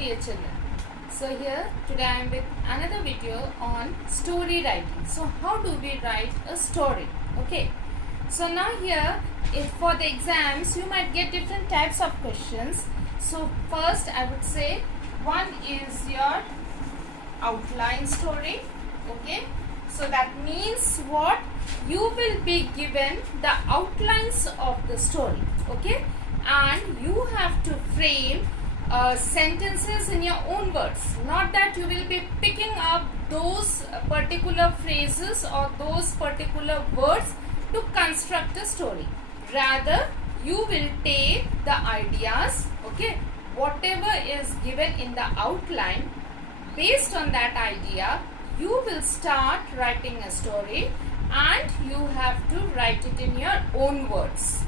dear children. So here today I am with another video on story writing. So how do we write a story? Okay. So now here, if for the exams you might get different types of questions. So first I would say one is your outline story. Okay. So that means what? You will be given the outlines of the story. Okay. And you have to frame sentences in your own words. Not that you will be picking up those particular phrases or those particular words to construct a story. Rather, you will take the ideas, okay, whatever is given in the outline. Based on that idea, you will start writing a story and you have to write it in your own words,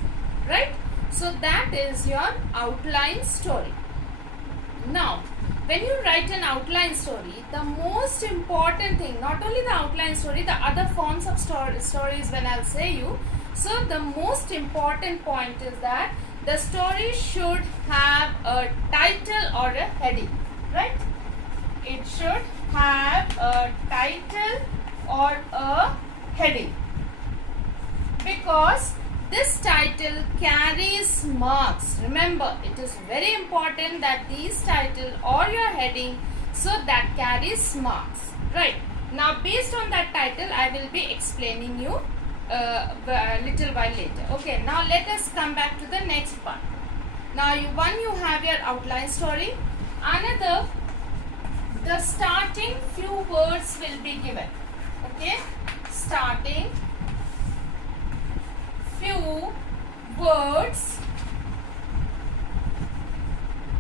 right? So that is your outline story. Now, when you write an outline story, the most important thing, not only the outline story, the other forms of stories when I'll say you. So the most important point is that the story should have a title or a heading, right? It should have a title or a heading, because this title carries marks. Remember, it is very important that this title or your heading, so that carries marks, right? Now based on that title I will be explaining you a little while later. Okay, now let us come back to the next part. Now you have your outline story. Another, the starting few words will be given. Okay, starting few words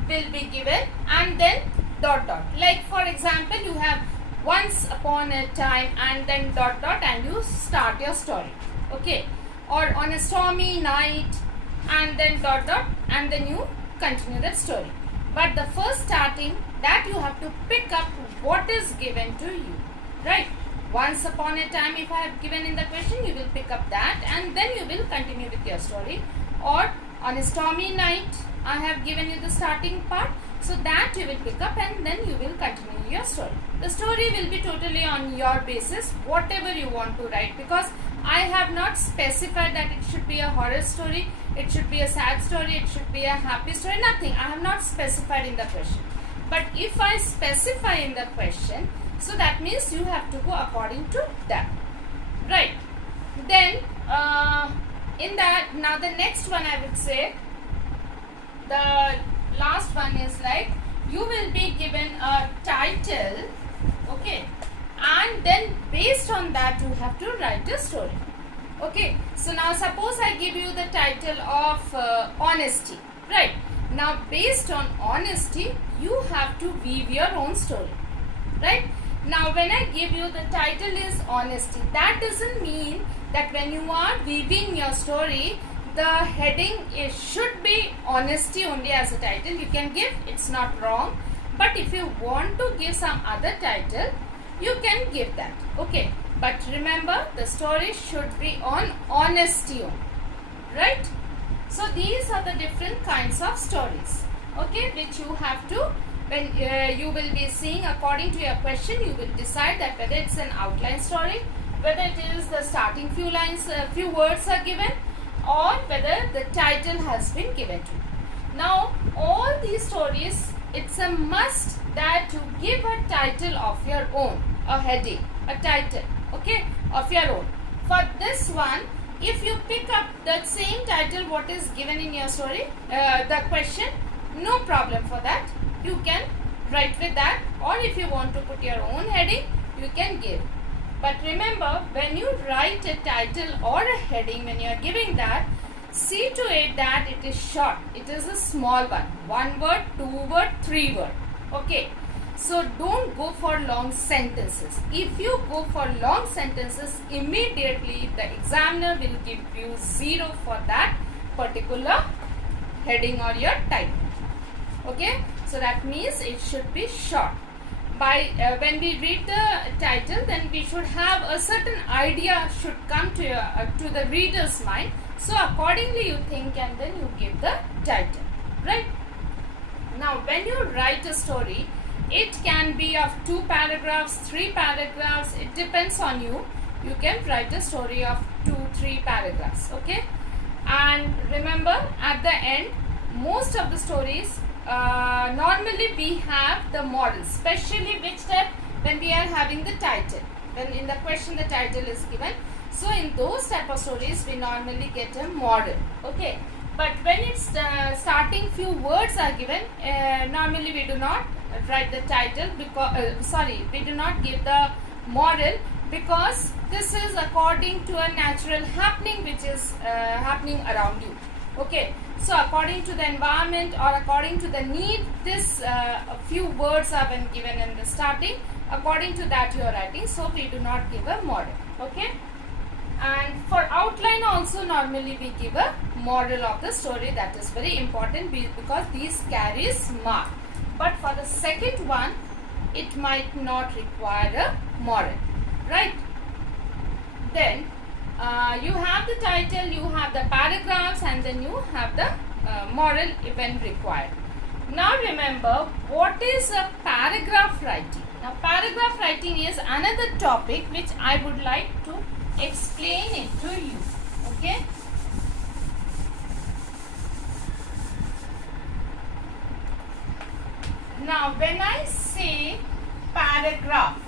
will be given and then dot dot. Like for example, you have once upon a time and then dot dot and you start your story. Okay, or on a stormy night and then dot dot and then you continue that story. But the first starting, that you have to pick up what is given to you, right? Once upon a time, if I have given in the question, you will pick up that and then you will continue with your story. Or on a stormy night, I have given you the starting part, so that you will pick up and then you will continue your story. The story will be totally on your basis, whatever you want to write, because I have not specified that it should be a horror story, it should be a sad story, it should be a happy story, nothing. I have not specified in the question. But if I specify in the question, so that means you have to go according to that, right? Then in that, now the next one I would say, the last one is like, you will be given a title, okay, and then based on that you have to write a story. Okay, so now suppose I give you the title of honesty, right? Now based on honesty you have to weave your own story, right? Now when I give you the title is honesty, that doesn't mean that when you are weaving your story, the heading should be honesty only as a title. You can give, it's not wrong. But if you want to give some other title, you can give that. Okay. But remember, the story should be on honesty only, right? So these are the different kinds of stories, okay, which you have to, when you will be seeing according to your question, you will decide that whether it's an outline story, whether it is the starting few lines, few words are given, or whether the title has been given to you. Now all these stories, it's a must that you give a title of your own, a heading, a title, okay, of your own. For this one, if you pick up that same title what is given in your story, the question, no problem for that. You can write with that, or if you want to put your own heading, you can give. But remember, when you write a title or a heading, when you are giving that, see to it that it is short. It is a small one. 1 word, 2 word, 3 word. Okay. So don't go for long sentences. If you go for long sentences, immediately the examiner will give you 0 for that particular heading or your title. Okay. So that means it should be short. When we read the title, then we should have a certain idea should come to the reader's mind. So accordingly you think and then you give the title, right? Now when you write a story, it can be of 2 paragraphs, 3 paragraphs, it depends on you. You can write a story of 2-3 paragraphs, okay? And remember, at the end, most of the stories, normally we have the model, especially which type, when we are having the title, when in the question the title is given. So in those type of stories we normally get a model, okay? But when it's starting few words are given, normally we do not write the title because we do not give the model, because this is according to a natural happening which is happening around you, okay? So according to the environment or according to the need, this few words are been given in the starting. According to that you are writing, so we do not give a model, okay? And for outline also, normally we give a model of the story. That is very important because these carries mark. But for the second one, it might not require a model, right? Then you have the title, you have the paragraphs, and then you have the model when required. Now remember, what is a paragraph writing? Now paragraph writing is another topic which I would like to explain it to you, okay? Now when I say paragraph,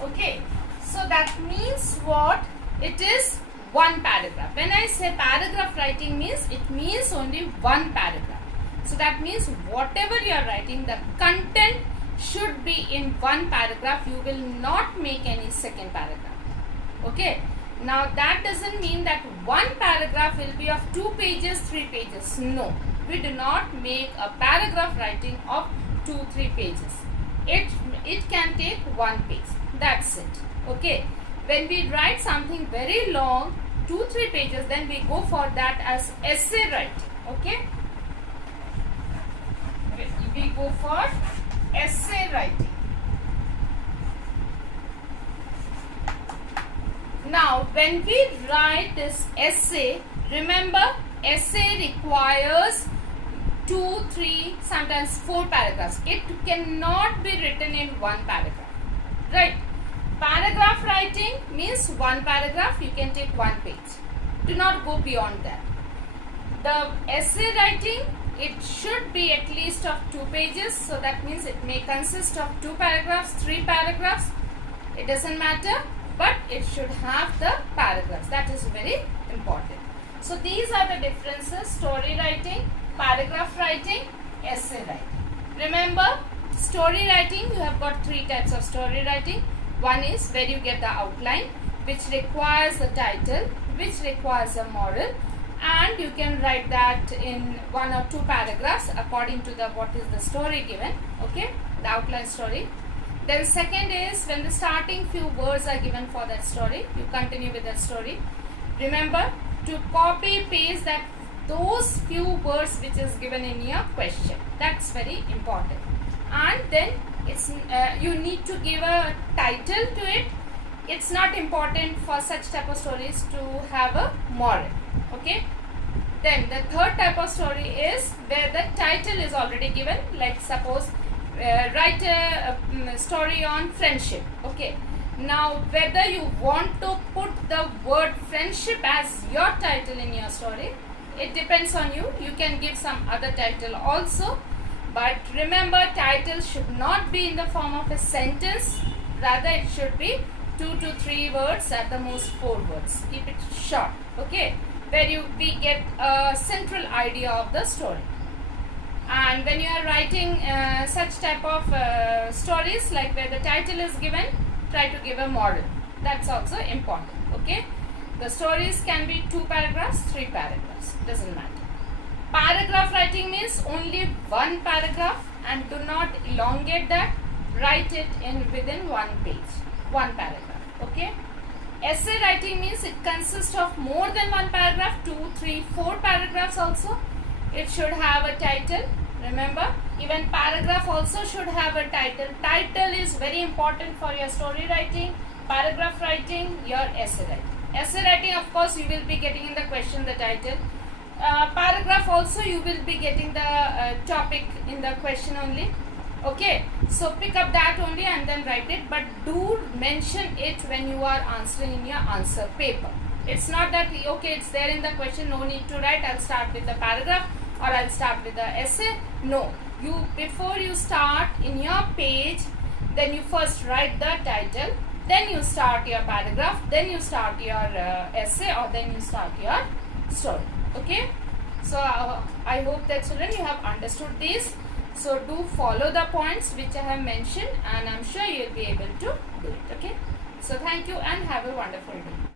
okay, so that means what? It is one paragraph. When I say paragraph writing means, it means only one paragraph. So that means whatever you are writing, the content should be in one paragraph. You will not make any second paragraph, okay? Now that doesn't mean that one paragraph will be of 2 pages, 3 pages. No, we do not make a paragraph writing of 2-3 pages. It can take 1 page. That's it, okay? When we write something very long, 2-3 pages, then we go for that as essay writing, okay? We go for essay writing. Now when we write this essay, remember, essay requires 2, 3, sometimes 4 paragraphs. It cannot be written in one paragraph, right? Paragraph writing means one paragraph, you can take 1 page. Do not go beyond that. The essay writing, it should be at least of 2 pages, so that means it may consist of 2 paragraphs, 3 paragraphs, it doesn't matter, but it should have the paragraphs. That is very important. So these are the differences: story writing, paragraph writing, essay writing. Remember, story writing, you have got 3 types of story writing. One is where you get the outline, which requires the title, which requires a model, and you can write that in 1 or 2 paragraphs according to the what is the story given, okay, the outline story. Then second is when the starting few words are given for that story, you continue with that story. Remember to copy paste that those few words which is given in your question. That's very important. And then it's you need to give a title to it. It's not important for such type of stories to have a moral, okay? Then the third type of story is where the title is already given, like suppose write a story on friendship, okay? Now whether you want to put the word friendship as your title in your story, it depends on you. You can give some other title also, but remember, title should not be in the form of a sentence, rather it should be 2 to 3 words, at the most 4 words. Keep it short, okay, where we get a central idea of the story. And when you are writing such type of stories, like where the title is given, try to give a model. That's also important, okay? The stories can be 2 paragraphs, 3 paragraphs, doesn't matter. Paragraph writing means only 1 paragraph, and do not elongate that. Write it in within 1 page, 1 paragraph, okay? Essay writing means it consists of more than 1 paragraph, 2, 3, 4 paragraphs also. It should have a title. Remember, even paragraph also should have a title. Title is very important for your story writing, paragraph writing, your essay writing. Essay writing, of course, you will be getting in the question the title. paragraph also you will be getting the topic in the question only. Okay, so pick up that only and then write it, but do mention it when you are answering in your answer paper. It's not that okay, it's there in the question, no need to write, I'll start with the paragraph or I'll start with the essay. No, you before you start in your page, then you first write the title, then you start your paragraph, then you start your essay, or then you start your story. Okay, so I hope that children you have understood this. So do follow the points which I have mentioned, and I'm sure you'll be able to do it. Okay, so thank you and have a wonderful day.